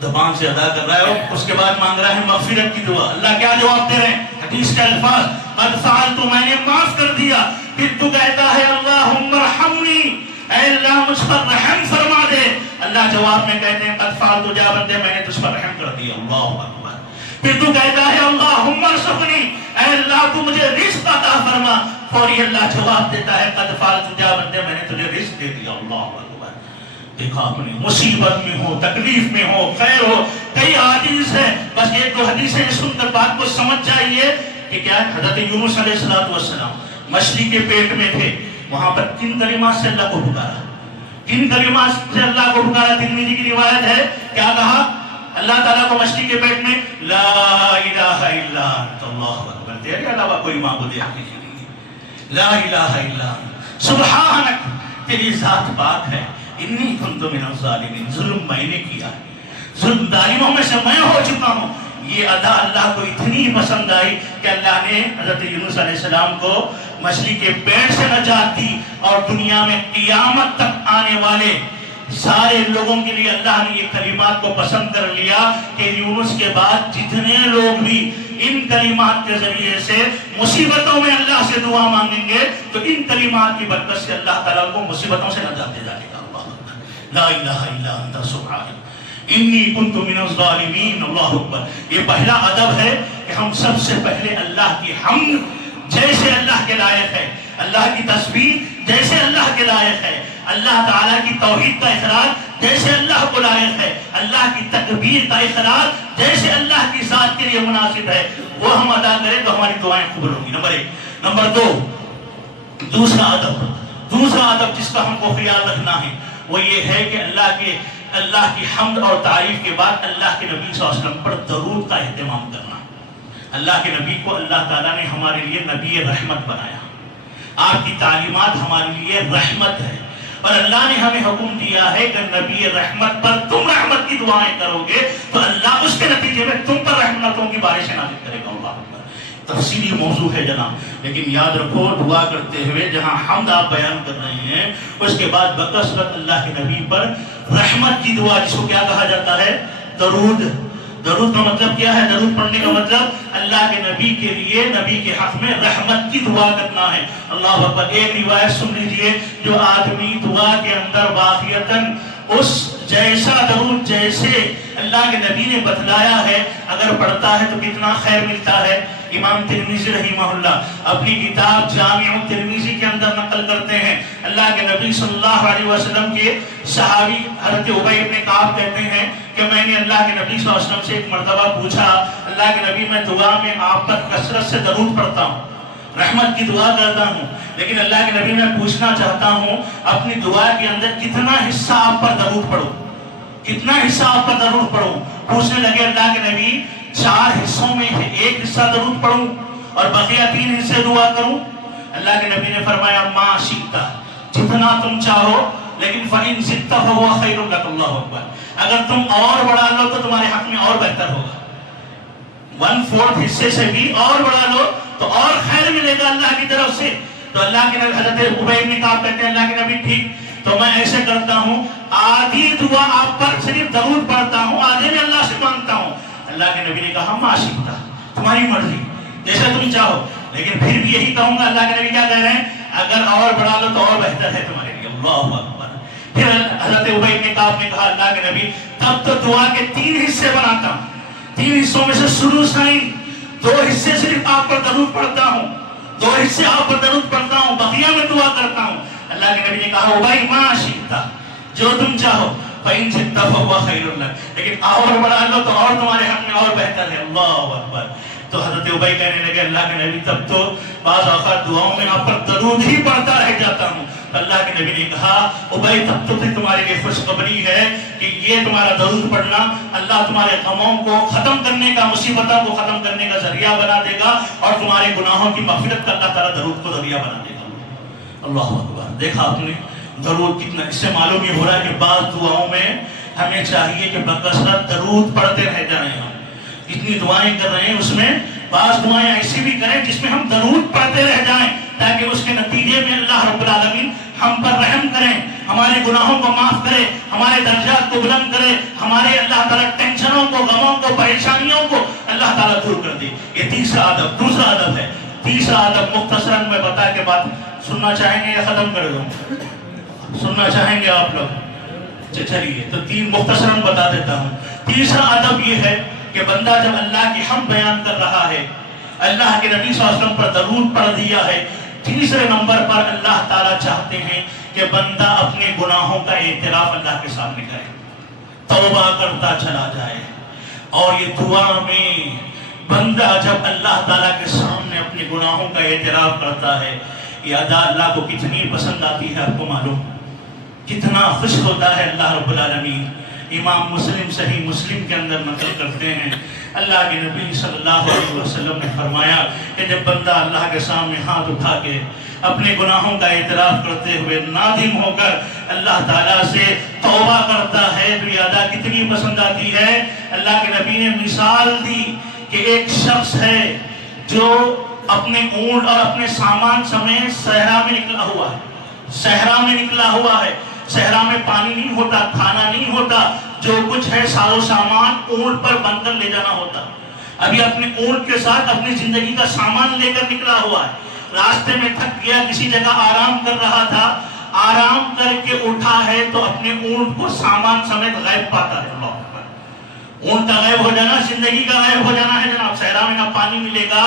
زبان سے ادا کر رہا ہے اور اس کے بعد مانگ رہا ہے مغفرت کی دعا، اللہ کیا جواب دے رہے ہیں؟ حدیث کے الفاظ قد فعلت، میں نے معاف کر دیا۔ پھر تو کہتا ہے اللہم ارحمنی، اے اللہ مجھ پر رحم فرما دے، اللہ جواب میں کہتے ہیں قد فعلت، جا بندے میں نے تجھ پر رحم کر دیا، اللہ اکبر۔ پھر تو کہتا ہے اللہم ارزقنی، اے اللہ تو مجھے رزق عطا فرما، فوری اللہ جواب دیتا ہے قد فعلت، جا بندے میں نے تجھے رزق دے دیا، اللہ اکبر۔ دیکھا آپ نے مصیبت میں ہو، تکلیف میں ہو، خیر ہو، کئی حدیث ہے، بس ایک دو حدیثیں سن کر بات کو سمجھ جائیے کہ کیا حضرت یونس علیہ السلام مچھلی کے پیٹ میں تھے، وہاں پر کن کلمات سے اللہ کو پکارا، کن کلمات سے اللہ کو پکارا؟ ترمذی کی روایت ہے، کیا کہا اللہ تعالیٰ کو مچھلی کے پیٹ میں؟ لا الہ الا انت، اللہ اکبر، تیرے علاوہ کوئی معبود حقیقی نہیں، لا الہ الا انت، سبحانک، تیری ذات پاک ہے، انی کنت من الظالمین، ظلم میں نے کیا ہے، ظلم ظالموں میں سے میں ہو چکا ہوں۔ یہ ادا اللہ کو اتنی پسند آئی کہ اللہ نے حضرت یونس علیہ السلام کو مچھلی کے پیٹ سے نجات دی، اور دنیا میں قیامت تک آنے والے سارے لوگوں کے لیے اللہ نے یہ کلمات کو پسند کر لیا کہ یونس کے بعد جتنے لوگ بھی ان کلمات کے ذریعے سے مصیبتوں میں اللہ سے دعا مانگیں گے تو ان کلمات کی برکت سے اللہ تعالیٰ کو مصیبتوں سے نجات دے جائے گا۔ اللہ لا الہ الا انت سبحانک انی کنت من الظالمین۔ اللہ اکبر۔ یہ پہلا ادب ہے کہ ہم سب سے پہلے اللہ کی حمد جیسے اللہ کے لائق ہے، اللہ کی تسبیح جیسے اللہ کے لائق ہے، اللہ تعالیٰ کی توحید کا اقرار جیسے اللہ کو لائق ہے، اللہ کی تکبیر کا اقرار جیسے اللہ کی ذات کے لیے مناسب ہے، وہ ہم ادا کریں تو ہماری دعائیں قبول ہوں گی۔ نمبر ایک۔ نمبر دو، دوسرا ادب جس کا ہم کو خیال رکھنا ہے وہ یہ ہے کہ اللہ کی حمد اور تعریف کے بعد اللہ کے نبی صلی اللہ علیہ وسلم پر درود کا اہتمام کرنا۔ اللہ کے نبی کو اللہ تعالیٰ نے ہمارے لیے نبی رحمت بنایا، آپ کی تعلیمات ہمارے لیے رحمت ہے، اور اللہ نے ہمیں حکم دیا ہے کہ نبی رحمت پر تم رحمت کی دعائیں کرو گے تو اللہ اس کے نتیجے میں تم پر رحمتوں کی بارش نازل کرے گا۔ اللہ اکبر۔ تفصیلی موضوع ہے جناب، لیکن یاد رکھو دعا کرتے ہوئے جہاں حمد آپ بیان کر رہے ہیں اس کے بعد بکثرت اللہ کے نبی پر رحمت کی دعا، جس کو کیا کہا جاتا ہے؟ درود۔ درود کا مطلب کیا ہے؟ درود پڑھنے کا مطلب اللہ کے نبی کے لیے، نبی کے حق میں رحمت کی دعا کرنا ہے۔ اللہ اکبر۔ ایک روایت سن لیجئے، جو آدمی دعا کے اندر واقعتاً اس جیسا درود جیسے اللہ کے نبی نے بتلایا ہے اگر پڑھتا ہے تو کتنا خیر ملتا ہے۔ امام ترمذی رحمہ اللہ اپنی کتاب جامع ترمذی کے اندر نقل کرتے ہیں، اللہ کے نبی صلی اللہ علیہ وسلم کے صحابی حضرت ابی بن کعب کہتے ہیں کہ میں نے اللہ کے نبی صلی اللہ علیہ وسلم سے ایک مرتبہ پوچھا، اللہ کے نبی میں دعا میں آپ پر کثرت سے درود پڑھتا ہوں، رحمت کی دعا کرتا ہوں، لیکن اللہ کے نبی میں پوچھنا چاہتا ہوں اپنی دعا کے اندر کتنا حصہ آپ پر درود پڑھوں، کتنا حصہ آپ پر درود پڑھوں؟ پوچھنے لگے اللہ کے نبی 4 حصوں میں سے ایک حصہ درود پڑھوں اور بقیہ 3 حصے دعا کروں؟ اللہ کے نبی نے فرمایا ما شئت، جتنا تم چاہو، لیکن فإن زدت فهو خير لك۔ اللہ اکبر۔ اگر تم اور بڑھا لو تو تمہارے حق میں اور بہتر ہوگا، 1/4 حصے سے بھی اور بڑھا لو تو اور خیر ملے گا اللہ کی طرف سے۔ تو اللہ کے نبی حضرت ابی بن کعب کہتے ہیں اللہ کے نبی ٹھیک، تو میں ایسے کرتا ہوں آدھی دعا آپ پر صرف درود پڑھتا ہوں، آدھے میں اللہ سے مانگتا ہوں۔ اللہ کے نبی نے کہا ما شئت، تمہاری مرضی جیسا تم چاہو، لیکن پھر بھی یہی کہوں گا، اللہ کے نبی کیا کہہ رہے ہیں؟ اگر اور بڑھا لو تو اور بہتر ہے تمہارے لیے۔ اللہ اکبر۔ پھر حضرت ابی بن کعب نے کہا اللہ کے نبی تب تو دعا کے 3 حصے بناتا ہوں، 3 حصوں میں سے شروع سائن 2 حصے صرف آپ پر درود پڑھتا ہوں، 2 حصے آپ پر درود پڑھتا ہوں، بقیہ میں دعا کرتا ہوں۔ اللہ کے نبی نے کہا ابی ما شئت، جو تم چاہو، فإن زدت فهو خير لك، لیکن اور بڑھا لو تو اور تمہارے حق میں اور بہتر ہے۔ اللہ اکبر۔ تو حضرت ابی کہنے لگے اللہ کے نبی تب تو بعض اوقات دعاؤں میں آپ پر درود ہی پڑھتا رہ جاتا ہوں۔ اللہ کے نبی نے کہا ابی تب تو تمہارے لیے خوشخبری ہے کہ یہ تمہارا درود پڑھنا اللہ تمہارے غموں کو ختم کرنے کا، مصیبتوں کو ختم کرنے کا ذریعہ بنا دے گا، اور تمہارے گناہوں کی مغفرت کا اللہ تعالیٰ درود کو ذریعہ بنا دے گا۔ اللہ اکبر۔ دیکھا آپ نے درود کتنا، اس سے معلوم یہ ہو رہا ہے کہ بعض دعاؤں میں ہمیں چاہیے کہ بکثرت درود پڑھتے رہ جائیں۔ ہم کتنی دعائیں کر رہے ہیں، اس میں بعض دعائیں ایسی بھی کریں جس میں ہم درود پڑھتے رہ جائیں، تاکہ اس کے نتیجے میں اللہ رب العالمین ہم پر رحم کریں، ہمارے گناہوں کو معاف کرے، ہمارے درجات کو بلند کرے، ہمارے اللہ تعالیٰ ٹینشنوں کو، غموں کو، پریشانیوں کو اللہ تعالیٰ دور کر دے۔ یہ تیسرا ادب۔ دوسرا ادب ہے، تیسرا ادب مختصراً میں بتا کے بعد سننا چاہیں گے یا ختم کر دوں؟ سننا چاہیں گے آپ لوگ؟ چلیے تو 3 مختصراً بتا دیتا ہوں۔ تیسرا ادب یہ ہے کہ بندہ جب اللہ کی حمد بیان کر رہا ہے، اللہ کے نبی صلی اللہ علیہ وسلم پر درود پڑھ دیا ہے، تیسرے نمبر پر اللہ تعالیٰ چاہتے ہیں کہ بندہ اپنے گناہوں کا اعتراف اللہ کے سامنے کرے، توبہ کرتا چلا جائے۔ اور یہ دعا میں بندہ جب اللہ تعالیٰ کے سامنے اپنے گناہوں کا اعتراف کرتا ہے، یہ ادا اللہ کو کتنی پسند آتی ہے، آپ کو معلوم؟ کتنا خوش ہوتا ہے اللہ رب العالمین۔ امام مسلم صحیح مسلم کے اندر نقل کرتے ہیں، اللہ کے نبی صلی اللہ علیہ وسلم نے فرمایا کہ جب بندہ اللہ کے سامنے ہاتھ اٹھا کے اپنے گناہوں کا اعتراف کرتے ہوئے نادم ہو کر اللہ تعالیٰ سے توبہ کرتا ہے تو یہ ادا کتنی پسند آتی ہے۔ اللہ کے نبی نے مثال دی کہ ایک شخص ہے جو اپنے اونٹ اور اپنے سامان سمیت صحرا میں نکلا ہوا ہے، صحرا میں نکلا ہوا ہے، صحرا میں پانی نہیں ہوتا، کھانا نہیں ہوتا، جو کچھ ہے سارو سامان اونٹ پر بند کر لے جانا ہوتا۔ ابھی اپنے اونٹ کے ساتھ اپنی زندگی کا سامان لے کر نکلا ہوا ہے، راستے میں تھک گیا، کسی جگہ آرام کر رہا تھا، آرام کر کے اٹھا ہے تو اپنے اونٹ کو سامان سمیت غائب پاتا ہے۔ اللہ اکبر، اونٹ کا غائب ہو جانا زندگی کا غائب ہو جانا ہے جناب۔ صحرا میں نہ پانی ملے گا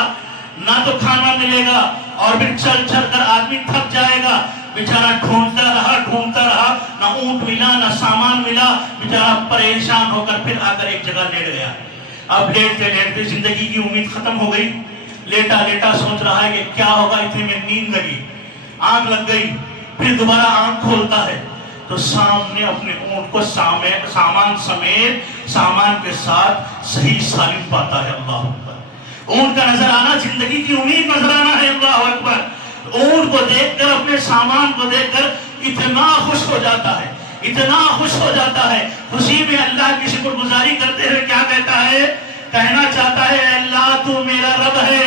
نہ تو کھانا ملے گا، اور پھر چل چل کر آدمی تھک جائے گا، بیچارہ ڈھونڈتا رہا، نہ اونٹ ملا نہ سامان ملا، بیچارہ پریشان ہو کر پھر آ کر ایک جگہ لیٹ گیا۔ اب لیٹتے زندگی کی امید ختم ہو گئی، لیٹا سوچ رہا ہے کہ کیا ہوگا، اتنے میں نیند لگی، آنکھ لگ گئی، پھر دوبارہ آنکھ کھولتا ہے تو سامنے اپنے اونٹ کو سامان سمیت سامان کے ساتھ صحیح سالم پاتا ہے۔ اللہ اکبر، اونٹ کا نظر آنا زندگی کی امید نظر آنا ہے۔ اللہ اکبر، اونٹ کو دیکھ کر اپنے سامان کو دیکھ کر اتنا خوش ہو جاتا ہے، اتنا خوش ہو جاتا ہے، خوشی میں اللہ کی شکر گزاری کرتے ہوئے کیا کہتا ہے، کہنا چاہتا ہے اے اللہ تو میرا رب ہے،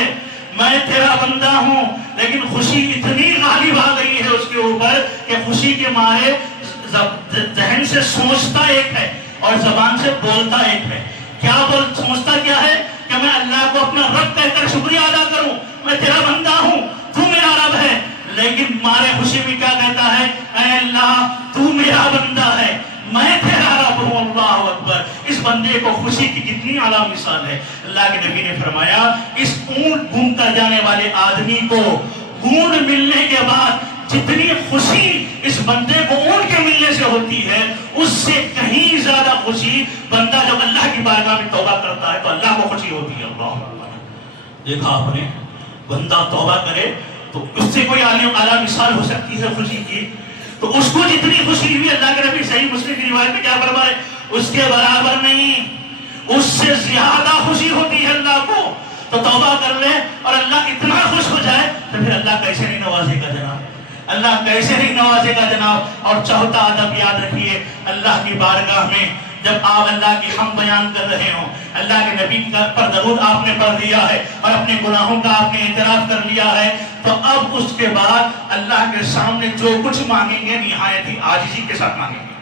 میں تیرا بندہ ہوں، لیکن خوشی اتنی غالب آ گئی ہے اس کے اوپر کہ خوشی کے مارے ذہن سے سوچتا ایک ہے اور زبان سے بولتا ایک ہے۔ سوچتا کیا ہے کہ میں اللہ کو اپنا رب کہہ کر شکریہ ادا کروں، میں تیرا بندہ ہوں، تو میرا رب ہے، لیکن مارے خوشی میں کیا کہتا ہے، اے اللہ تو میرا بندہ ہے، میں تیرا رب ہوں۔ اللہ اکبر، اس بندے کو خوشی کی کتنی اعلیٰ مثال ہے۔ اللہ کے نبی نے فرمایا اس اونٹ گم کر جانے والے آدمی کو اونٹ ملنے کے بعد جتنی خوشی اس بندے کو اونٹ کے ملنے سے ہوتی ہے، اس سے کہیں زیادہ خوشی بندہ جب اللہ کی بارگاہ میں توبہ کرتا ہے تو اللہ کو خوشی ہوتی ہے۔ اللہ اکبر، دیکھا آپ نے، بندہ توبہ کرے تو اس سے کوئی اعلیٰ مثال ہو سکتی ہے خوشی کی، تو اس کو جتنی خوشی ہوئی، اللہ کے نبی صحیح مسلم کی روایت میں کیا فرمائے، اس کے برابر نہیں، اس سے زیادہ خوشی ہوتی ہے اللہ کو۔ تو توبہ کر لے اور اللہ اتنا خوش ہو جائے تو پھر اللہ کیسے نہیں نوازے گا جناب، اللہ کیسے نہیں نوازے گا جناب۔ اور چوتھا ادب یاد رکھیے، اللہ کی بارگاہ میں جب آپ اللہ کی حمد بیان کر رہے ہوں، اللہ کے نبی پر درود آپ نے پڑھ دیا ہے اور اپنے گناہوں کا آپ نے اعتراف کر لیا ہے، تو اب اس کے بعد اللہ کے سامنے جو کچھ مانگیں گے نہایت ہی عاجزی کے ساتھ مانگیں گے۔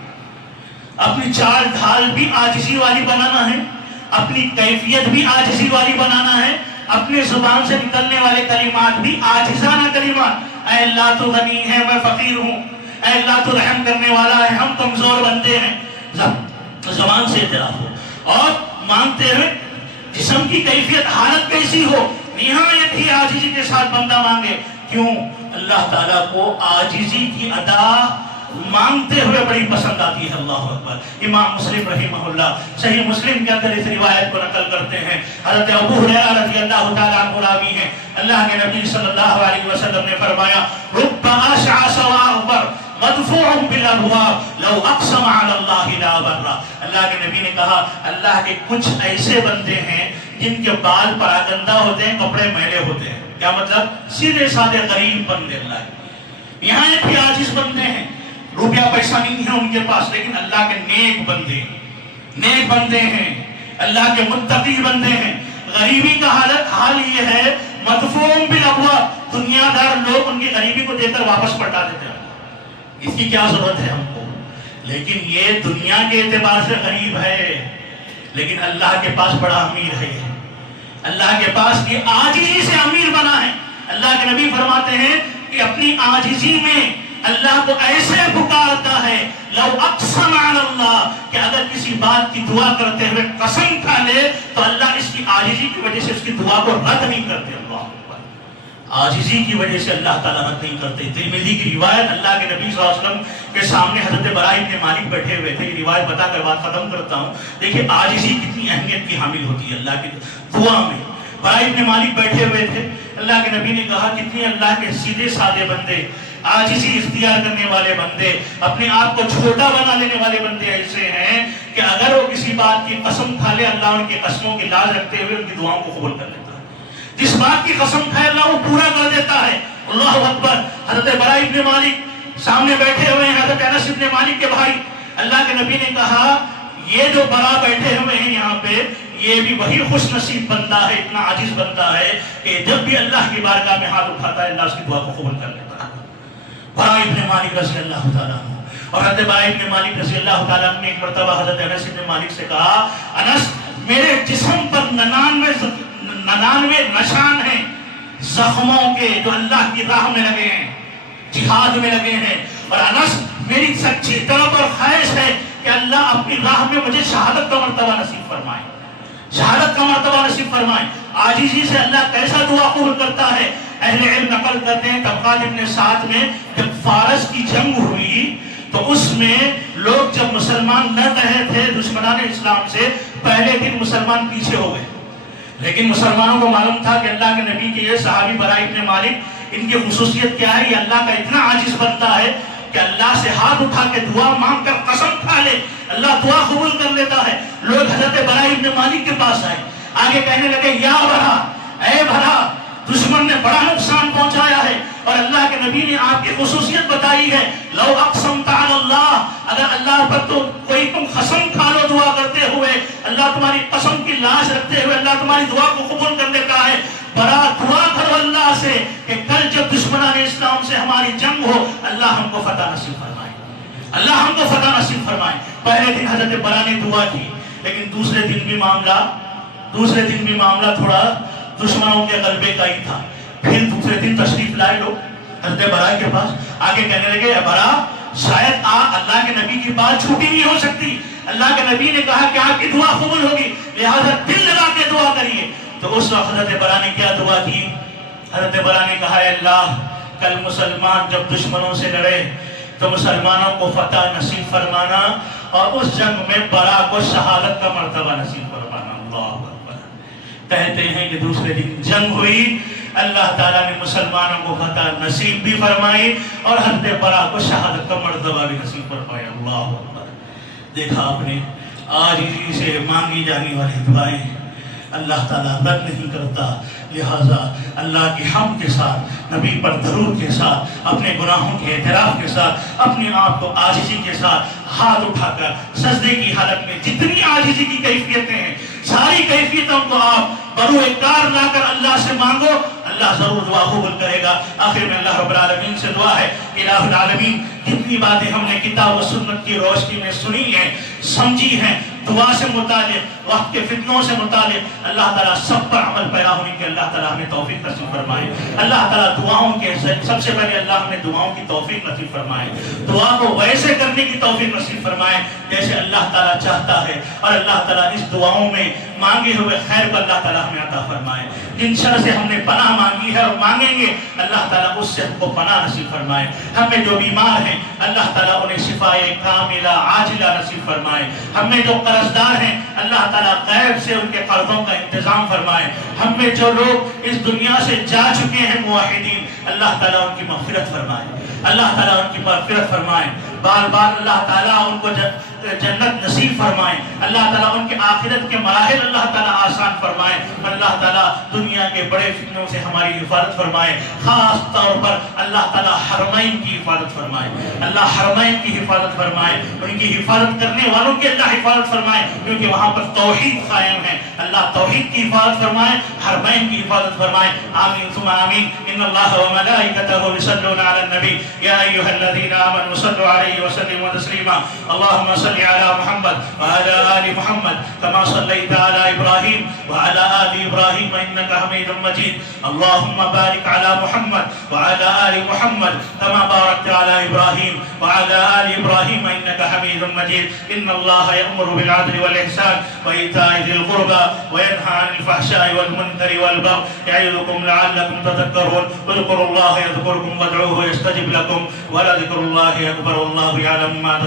اپنی چال ڈھال بھی عاجزی والی بنانا ہے، اپنی کیفیت بھی عاجزی والی بنانا ہے، اپنے زبان سے نکلنے والے کلمات بھی عاجزانہ کلمات، اے اللہ تو غنی ہے میں فقیر ہوں، اے اللہ تو رحم کرنے والا ہے ہم کمزور بندے ہیں، زبان سے اعتراف ہو اور مانگتے ہوئے جسم کی کیفیت حالت کیسی ہو، نہایت ہی عاجزی کے ساتھ بندہ مانگے۔ کیوں؟ اللہ تعالیٰ کو عاجزی کی ادا مانگتے ہوئے بڑی پسند آتی ہے۔ اللہ اکبر، امام مسلم رحمہ اللہ صحیح مسلم کے اندر اس روایت کو نقل کرتے ہیں، حضرت ابو ہریرہ رضی اللہ تعالیٰ عنہ راوی ہیں، اللہ کے نبی صلی اللہ علیہ وسلم نے فرمایا رب اشعث واغبر مدفوع بالابواب لو اقسم علی اللہ لا برا۔ اللہ کے نبی نے کہا اللہ کے کچھ ایسے بندے ہیں جن کے بال پراگندہ ہوتے ہیں، کپڑے میلے ہوتے ہیں، کیا مطلب؟ سیدھے سادے غریب بندے اللہ کے، یہاں ایک بھی عاجز بندے ہیں، روپیہ پیسہ نہیں ہے ان کے پاس، لیکن اللہ کے نیک بندے ہیں، اللہ کے متقی بندے ہیں۔ غریبی کا حال یہ ہے مدفوع بالابواب، دنیا دار لوگ ان کی غریبی کو دیکھ کر واپس پلٹا دیتے ہیں، اس کی کیا ضرورت ہے ہم کو، لیکن یہ دنیا کے اعتبار سے غریب ہے، لیکن اللہ کے پاس بڑا امیر ہے، اللہ کے پاس یہ عاجزی سے امیر بنا ہے۔ اللہ کے نبی فرماتے ہیں کہ اپنی عاجزی میں اللہ کو ایسے پکارتا ہے لو اقسم علی اللہ، کہ اگر کسی بات کی دعا کرتے ہوئے قسم کھا لے تو اللہ اس کی عاجزی کی وجہ سے اس کی دعا کو رد نہیں کرتے۔ اللہ عاجزی کی وجہ سے اللہ تعالیٰ رد نہیں کرتے۔ ترمذی کی روایت، اللہ کے نبی صلی اللہ علیہ وسلم کے سامنے حضرت براء بن مالک بیٹھے ہوئے تھے، یہ روایت بتا کر بات ختم کرتا ہوں۔ دیکھیں عاجزی کتنی اہمیت کی حامل ہوتی ہے اللہ کی دعا میں۔ براء بن مالک بیٹھے ہوئے تھے، اللہ کے نبی نے کہا کتنی اللہ کے سیدھے سادے بندے، عاجزی اختیار کرنے والے بندے، اپنے آپ کو چھوٹا بنا لینے والے بندے ایسے ہیں کہ اگر وہ کسی بات کی قسم کھا لے اللہ ان کی قسموں کی لاج رکھتے ہوئے ان کی دعاؤں کو قبول کر لیتا ہے۔ جس بات کی قسم کھائے اللہ وہ پورا کر دیتا ہے۔ اللہ اکبر۔ حضرت براء ابن مالک سامنے بیٹھے ہوئے ہیں، حضرت انس ابن مالک کے بھائی۔ اللہ کے نبی نے کہا یہ جو براء بیٹھے ہوئے ہیں یہاں پہ، یہ بھی وہی خوش نصیب بندہ ہے، اتنا عاجز بندہ ہے کہ جب بھی اللہ کی بارگاہ میں ہاتھ اٹھاتا ہے اللہ اس کی دعا کو قبول کر لیتا ہے۔ براء ابن مالک رضی اللہ تعالیٰ عنہ۔ اور حضرت براء ابن مالک رضی اللہ تعالیٰ عنہ نے ایک مرتبہ حضرت انس ابن مالک سے کہا، انس میرے جسم پر 99 نشان ہیں زخموں کے جو اللہ کی راہ میں لگے ہیں، جہاد میں لگے ہیں، اور انس میری سچی طلب اور خواہش ہے کہ اللہ اپنی راہ میں مجھے شہادت کا مرتبہ نصیب فرمائے، شہادت کا مرتبہ نصیب فرمائے۔ عاجزی سے اللہ کیسا دعا قبول کرتا ہے۔ اہل علم نقل کرتے ہیں طبقات ابن سعد میں جب فارس کی جنگ ہوئی تو اس میں لوگ جب مسلمان لڑ رہے تھے دشمنان اسلام سے، پہلے دن مسلمان پیچھے ہو گئے، لیکن مسلمانوں کو معلوم تھا کہ اللہ کے نبی کے یہ صحابی براء ابن مالک، ان کی خصوصیت کیا ہے، یہ اللہ کا اتنا عاجز بنتا ہے کہ اللہ سے ہاتھ اٹھا کے دعا مانگ کر قسم کھا لے اللہ دعا قبول کر لیتا ہے۔ لوگ حضرت براء ابن مالک کے پاس آئے، آگے کہنے لگے یا برا، اے بھرا، دشمن نے بڑا نقصان پہنچایا ہے، اور اللہ کے نبی نے آپ کی خصوصیت بتائی ہے، لو اقسمت علی اللہ، اگر اللہ پر تو کوئی تم قسم کھا لو دعا کرتے ہوئے، اللہ تمہاری قسم کی لاج رکھتے ہوئے اللہ تمہاری دعا کو قبول کر لیتا ہے۔ برا دعا کرو اللہ سے کہ کل جب دشمنان اسلام سے ہماری جنگ ہو اللہ ہم کو فتح نصیب فرمائے، اللہ ہم کو فتح نصیب فرمائے۔ پہلے دن حضرت برا نے دعا کی، لیکن دوسرے دن بھی معاملہ تھوڑا دشمنوں کے غلبے کا ہی تھا۔ پھر دوسرے دن تشریف لائے لوگ حضرت برا کے پاس، آگے کہنے لگے اے برا، شاید اللہ کے نبی کی بات جھوٹی نہیں ہو سکتی، اللہ کے نبی نے کہا کہ آپ کی دعا قبول ہوگی، لہذا دل لگا کے دعا کریے۔ تو اس وقت حضرت برا نے کیا دعا کی؟ حضرت برا نے کہا اے اللہ، کل مسلمان جب دشمنوں سے لڑے تو مسلمانوں کو فتح نصیب فرمانا، اور اس جنگ میں برا کو شہادت کا مرتبہ نصیب فرمانا۔ اللہ اکبر۔ کہتے ہیں کہ دوسرے دن جنگ ہوئی، اللہ تعالیٰ نے مسلمانوں کو فتح نصیب بھی فرمائی اور حضرت برا کو شہادت کا مرتبہ بھی نصیب فرمایا۔ اللہ اکبر۔ دیکھا آپ نے، آج اسی سے مانگی جانے والی دعائیں اللہ تعالیٰ رد نہیں کرتا، لہٰذا اللہ کی حمد کے ساتھ، نبی پر درود کے ساتھ، اپنے گناہوں کے اعتراف کے ساتھ، اپنے آپ کو عاجزی کے ساتھ ہاتھ اٹھا کر سجدے کی حالت میں جتنی عاجزی کی کیفیتیں ہیں ساری کیفیتوں کو آپ بروئے کار لا کر اللہ سے مانگو، اللہ ضرور دعا قبول کرے گا۔ آخر میں اللہ رب العالمین سے دعا ہے، الہ العالمین جتنی باتیں ہم نے کتاب و سنت کی روشنی میں سنی ہیں، سمجھی ہیں، دعا سے متعلق، وقت کے فتنوں سے متعلق، اللہ تعالیٰ سب پر عمل پیرا ہونے کے اللہ تعالیٰ ہمیں توفیق نصیب فرمائے۔ اللہ تعالیٰ دعاؤں کے سب سے پہلے اللہ ہمیں دعاؤں کی توفیق نصیب فرمائے، دعا کو ویسے کرنے کی توفیق نصیب فرمائے جیسے اللہ تعالیٰ چاہتا ہے، اور اللہ تعالیٰ اس دعاؤں میں مانگے ہوئے خیر کو اللہ تعالیٰ ہمیں عطا فرمائے۔ جن شر سے ہم نے پناہ مانگی ہے اور مانگیں گے اللہ تعالیٰ اس سے ہم کو پناہ نصیب فرمائے۔ ہم میں جو بیمار ہیں اللہ تعالیٰ انہیں شفائے کاملہ عاجلہ نصیب فرمائے۔ ہم میں جو قرض دار ہیں اللہ تعالیٰ غیب سے ان کے قرضوں کا انتظام فرمائے۔ ہم میں جو لوگ اس دنیا سے جا چکے ہیں موحدین اللہ تعالیٰ ان کی مغفرت فرمائے، اللہ تعالیٰ ان کی مغفرت فرمائے، بار بار اللہ تعالیٰ ان کو جنت نصیب فرمائے، اللہ تعالیٰ ان کے آخرت کے مراحل اللہ تعالیٰ آسان فرمائے، اللہ تعالیٰ دنیا کے بڑے فتنوں سے ہماری حفاظت فرمائے، خاص طور پر اللہ تعالیٰ حرمین کی حفاظت فرمائے، اللہ حرمین کی حفاظت فرمائے، ان کی حفاظت کرنے والوں کی اللہ حفاظت فرمائے کیونکہ وہاں پر توحید قائم ہے، اللہ توحید کی حفاظت فرمائے، حرمین کی حفاظت فرمائے۔ آمین ثم آمین۔ ان اللہ وملائکتہ یصلون علی النبی یا ایھا الذین آمنوا صلوا علیہ وسلموا تسلیما۔ اللهم صل على محمد وعلى آل محمد كما صليت على إبراهيم وعلى آل إبراهيم إنك حميد مجيد۔ اللهم بارك على محمد وعلى آل محمد كما باركت على إبراهيم وعلى آل إبراهيم إنك حميد مجيد۔ إن الله يأمر بالعدل والإحسان وإيتاء ذي القربى وينهى عن الفحشاء والمنكر والبغي يعظكم لعلكم تذكرون۔ اذكروا الله يذكركم وادعوه يستجب لكم ولذكر الله أكبر والله يعلم ما